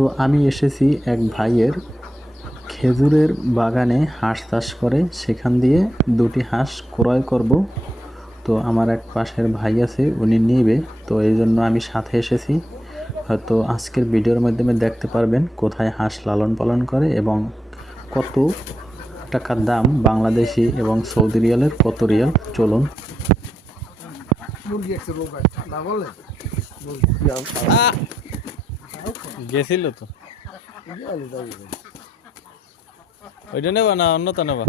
তো আমি এসেছি এক ভাইয়ের খেজুরের বাগানে হাঁস চাষ করে, সেখান দিয়ে দুটি হাঁস ক্রয় করব। তো আমার এক পাশের ভাই আছে, উনি নেবে, তো এই জন্য আমি সাথে এসেছি। হয়তো আজকের ভিডিওর মাধ্যমে দেখতে পারবেন কোথায় হাঁস লালন পালন করে এবং কত টাকার দাম বাংলাদেশি এবং সৌদি রিয়ালের কত রিয়াল। চলুন। গেছিল তো ওইটা নেবা না অন্যটা নেবা?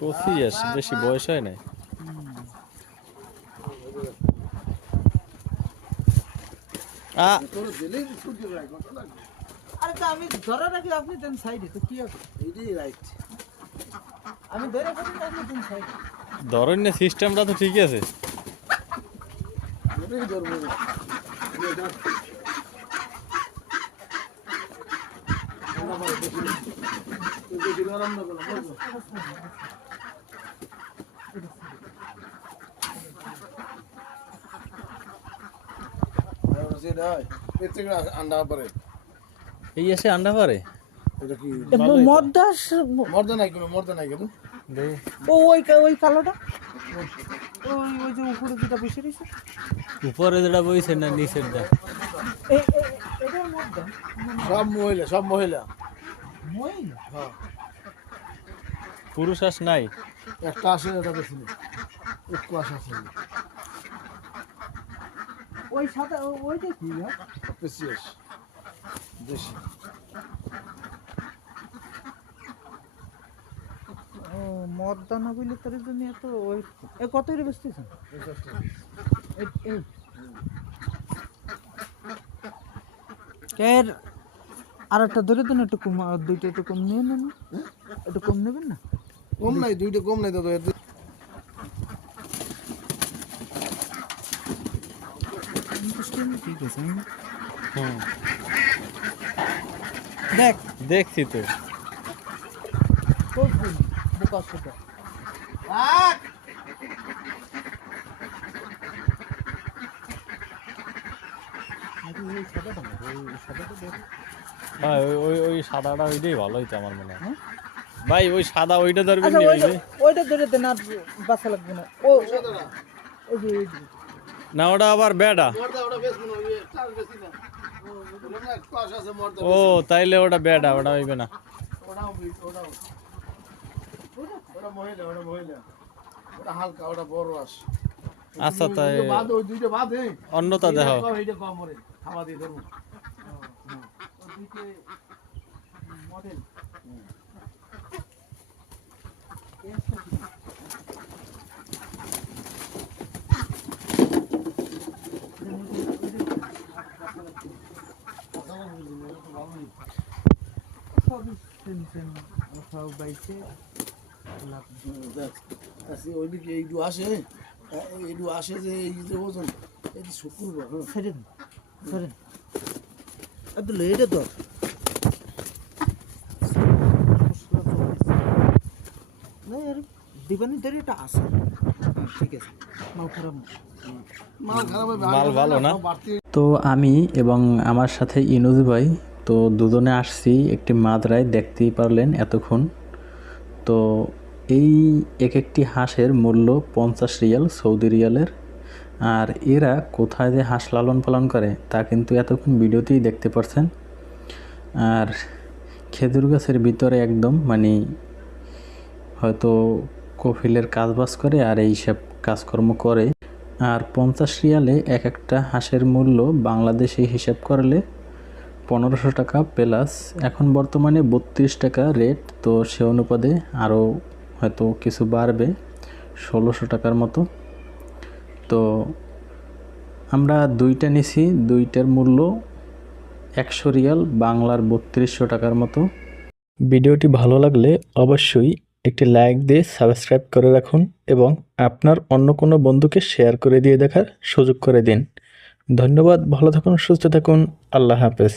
কফি আছে, বেশি বয়স হয় নাই। আমি ধরে রাখি, আপনি দেন সাইডে, তো কি আছে? এইটাই রাইট। আমি ধরে রাখি, আপনি দেন সাইডে। ধরেন না, সিস্টেমটা তো ঠিক আছে। এই এসে আন্ডা পারে ওই কালোটা, ওই যে উপরে যেটা বসে রয়েছে, উপরে যেটা বইছে না নিচের দা? এটার মধ্যে সব মহিলা হ্যাঁ, পুরুষ হাঁস নাই? একটা আসে, এটা বেশি নেই, একটু আসে আছে ওই সাদা ওইটা কি বেশি আসে দেশি। মদদানা বলে তার জন্য এত ওই কত করে বেচতেছেন? আর একটা ধরে দেন, একটু কম, দুইটা একটু কম নিয়ে নেন, একটু কম নেবেন না? কম নাই, দুইটা কম নাই দাদা। ঠিক আছে, দেখ দেখছি তো। বোকা ছোটা হ্যাঁ, ওই সাদাটা ওইটাই ভালো হইতো আমার মনে হয়। ভাই ওই সাদা ওইটা ধরবেন আচ্ছা, নি? ওইটা ধরে দেন, আর বাচ্চা লাগবে না। ওই যে না, ওটা আবার বেডা। ও তাইলে ওটা বেডা, ওটা হইবে না। হালকা, ওটা বড় আস। আচ্ছা, তাই দুইটা বাদ অন্যটা দেখো। খাওয়া দিয়ে ধরবো মডেল ওইদিকে এইটু আসে, এইটু আসে যে এই যে ওজন এটি শুক্রবার আব্দুল এটা তো দিবানি ধরে এটা আছে। ঠিক আছে, মাল খারাপ না, মাল ভালো না। তো আমি এবং আমার সাথে ইনুজ ভাই, তো দুজনে আসছি একটি মাদ্রায়, দেখতেই পারলেন এতক্ষণ। তো এই একটি হাঁসের মূল্য 50 রিয়াল সৌদি রিয়ালের। আর এরা কোথায় যে হাঁস লালন পালন করে তা কিন্তু এতক্ষণ ভিডিওতেই দেখতে পারছেন। আর খেজুর গাছের ভিতরে একদম মানে হয়তো কফিলের কাজবাজ করে আর এইসব কাজকর্ম করে। আর 50 রিয়ালে এক একটা হাঁসের মূল্য বাংলাদেশে হিসাব করলে 1500 টাকা প্লাস, এখন বর্তমানে 32 টাকা রেট। তো সে অনুপাতে আরও হয়তো কিছু বাড়বে, 1600 টাকার মতো। তো আমরা দুইটা নিছি, দুইটার মূল্য 100 রিয়াল, বাংলার 3200 টাকার মতো। ভিডিওটি ভালো লাগলে অবশ্যই একটি লাইক দিয়ে সাবস্ক্রাইব করে রাখুন এবং আপনার অন্য কোনো বন্ধুকে শেয়ার করে দিয়ে দেখার সুযোগ করে দিন। ধন্যবাদ, ভালো থাকুন, সুস্থ থাকুন, আল্লাহ হাফেজ।